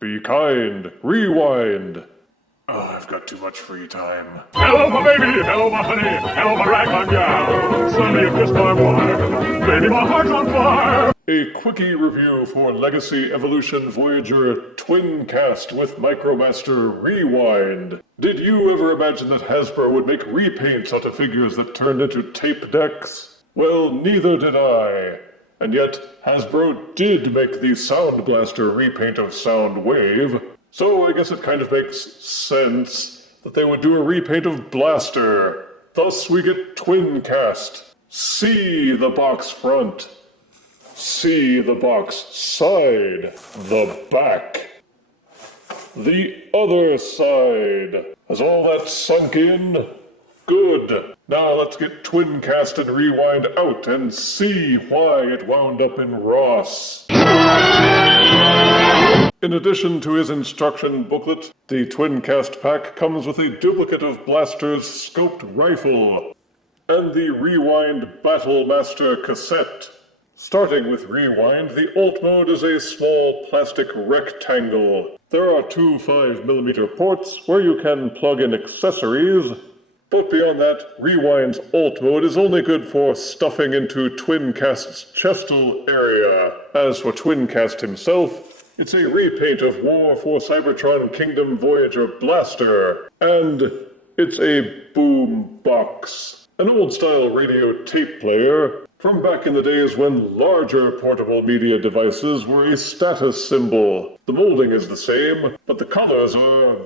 Be kind. Rewind. Oh, I've got too much free time. Hello, my baby. Hello, my honey. Hello, my ragtime gal. Suddenly you kissed my wife. Baby, my heart's on fire. A quickie review for Legacy Evolution Voyager Twincast with Micromaster Rewind. Did you ever imagine that Hasbro would make repaints out of figures that turned into tape decks? Well, neither did I. And yet, Hasbro did make the Sound Blaster repaint of Soundwave, so I guess it kind of makes sense that they would do a repaint of Blaster. Thus we get Twincast. See the box front. See the box side. The back. The other side. Has all that sunk in? Good. Now let's get Twincast and Rewind out and see why it wound up in Ross. In addition to his instruction booklet, the Twincast pack comes with a duplicate of Blaster's scoped rifle and the Rewind Battle Master cassette. Starting with Rewind, the alt mode is a small plastic rectangle. There are two 5mm ports where you can plug in accessories, but beyond that, Rewind's alt mode is only good for stuffing into Twincast's chestal area. As for Twincast himself, it's a repaint of War for Cybertron Kingdom Voyager Blaster, and it's a boom box. An old-style radio tape player from back in the days when larger portable media devices were a status symbol. The molding is the same, but the colors are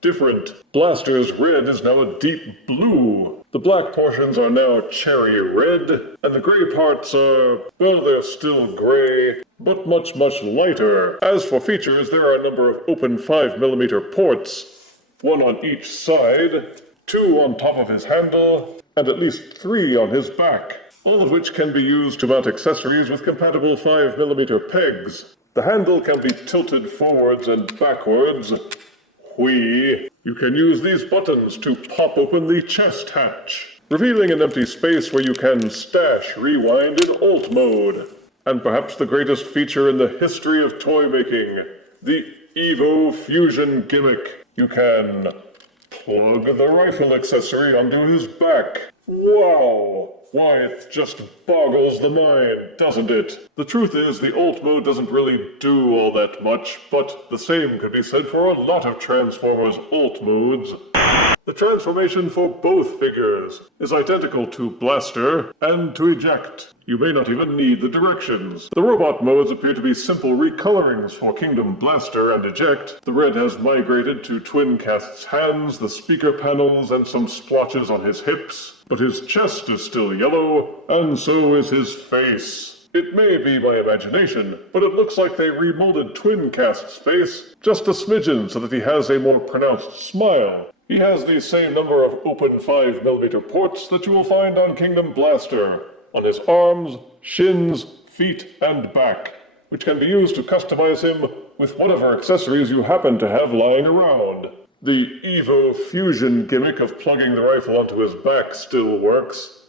different. Blaster's red is now a deep blue. The black portions are now cherry red, and the gray parts are, well, they're still gray, but much, much lighter. As for features, there are a number of open 5mm ports, one on each side, two on top of his handle, and at least three on his back, all of which can be used to mount accessories with compatible 5mm pegs. The handle can be tilted forwards and backwards. You can use these buttons to pop open the chest hatch, revealing an empty space where you can stash Rewind in alt mode. And perhaps the greatest feature in the history of toy making, the Evo-fusion gimmick. You can plug the rifle accessory onto his back. Wow! Why, it just boggles the mind, doesn't it? The truth is, the alt mode doesn't really do all that much, but the same could be said for a lot of Transformers alt modes. The transformation for both figures is identical to Blaster and to Eject. You may not even need the directions. The robot modes appear to be simple recolorings for Kingdom Blaster and Eject. The red has migrated to Twincast's hands, the speaker panels, and some splotches on his hips. But his chest is still yellow, and so is his face. It may be my imagination, but it looks like they remolded Twincast's face just a smidgen so that he has a more pronounced smile. He has the same number of open 5mm ports that you will find on Kingdom Blaster, on his arms, shins, feet, and back, which can be used to customize him with whatever accessories you happen to have lying around. The Evo-fusion gimmick of plugging the rifle onto his back still works.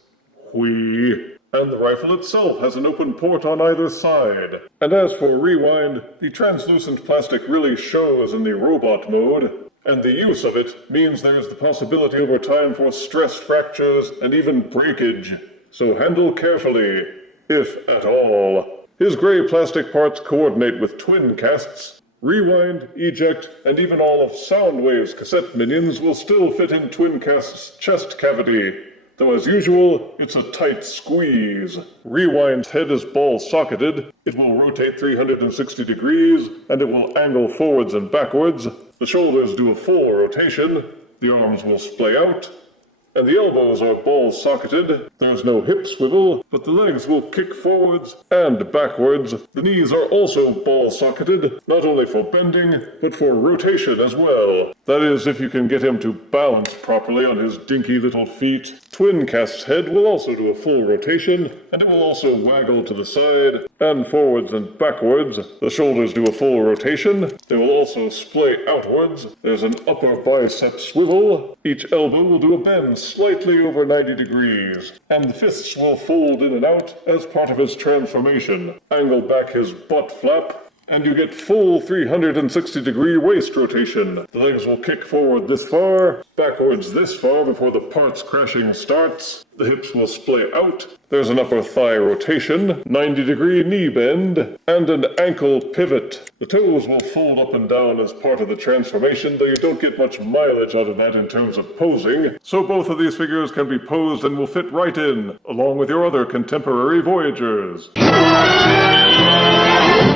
And the rifle itself has an open port on either side. And as for Rewind, the translucent plastic really shows in the robot mode, and the use of it means there is the possibility over time for stress fractures and even breakage. So handle carefully, if at all. His gray plastic parts coordinate with Twincast's. Rewind, Eject, and even all of Soundwave's cassette minions will still fit in Twincast's chest cavity, though as usual, it's a tight squeeze. Rewind's head is ball-socketed, it will rotate 360 degrees, and it will angle forwards and backwards. The shoulders do a full rotation, the arms will splay out, and the elbows are ball-socketed. There's no hip swivel, but the legs will kick forwards and backwards. The knees are also ball-socketed, not only for bending, but for rotation as well. That is, if you can get him to balance properly on his dinky little feet. Twincast's head will also do a full rotation, and it will also waggle to the side, and forwards and backwards. The shoulders do a full rotation. They will also splay outwards. There's an upper bicep swivel. Each elbow will do a bend slightly over 90 degrees, and the fists will fold in and out as part of his transformation. Angle back his butt flap, and you get full 360-degree waist rotation. The legs will kick forward this far, backwards this far before the parts crashing starts. The hips will splay out. There's an upper thigh rotation, 90-degree knee bend, and an ankle pivot. The toes will fold up and down as part of the transformation, though you don't get much mileage out of that in terms of posing. So both of these figures can be posed and will fit right in, along with your other contemporary Voyagers.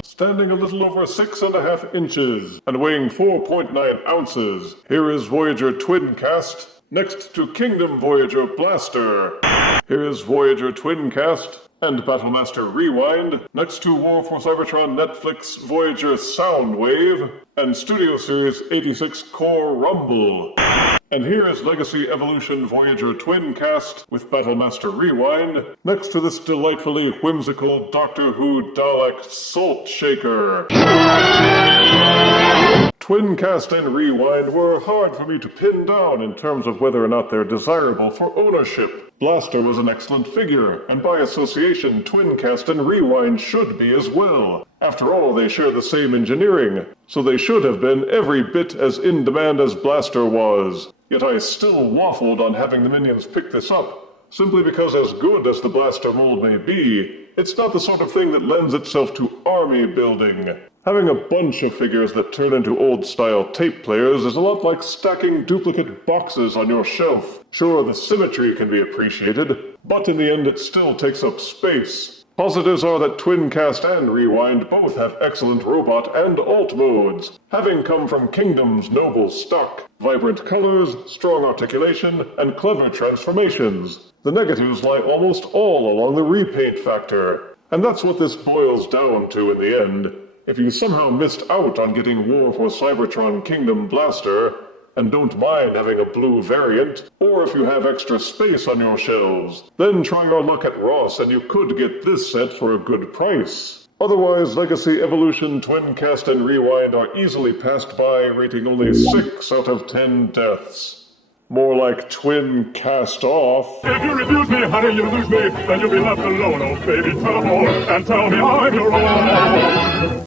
Standing a little over 6.5 inches and weighing 4.9 ounces, here is Voyager Twincast, next to Kingdom Voyager Blaster. Here is Voyager Twincast and Battlemaster Rewind, next to War for Cybertron Netflix Voyager Soundwave and Studio Series 86 Core Rumble. And here is Legacy Evolution Voyager Twincast with Battlemaster Rewind, next to this delightfully whimsical Doctor Who Dalek Salt Shaker. Twincast and Rewind were hard for me to pin down in terms of whether or not they're desirable for ownership. Blaster was an excellent figure, and by association, Twincast and Rewind should be as well. After all, they share the same engineering, so they should have been every bit as in demand as Blaster was. Yet I still waffled on having the minions pick this up, simply because as good as the Blaster mold may be, it's not the sort of thing that lends itself to army building. Having a bunch of figures that turn into old-style tape players is a lot like stacking duplicate boxes on your shelf. Sure, the symmetry can be appreciated, but in the end it still takes up space. Positives are that Twincast and Rewind both have excellent robot and alt modes, having come from Kingdom's noble stock. Vibrant colors, strong articulation, and clever transformations. The negatives lie almost all along the repaint factor. And that's what this boils down to in the end. If you somehow missed out on getting War for Cybertron Kingdom Blaster, and don't mind having a blue variant, or if you have extra space on your shelves, then try your luck at Ross and you could get this set for a good price. Otherwise, Legacy Evolution, Twincast, and Rewind are easily passed by, rating only 6 out of 10 deaths. More like twin cast off. If you refuse me, honey, you lose me. Then you'll be left alone, oh baby. Tell them all and tell me I'm your own.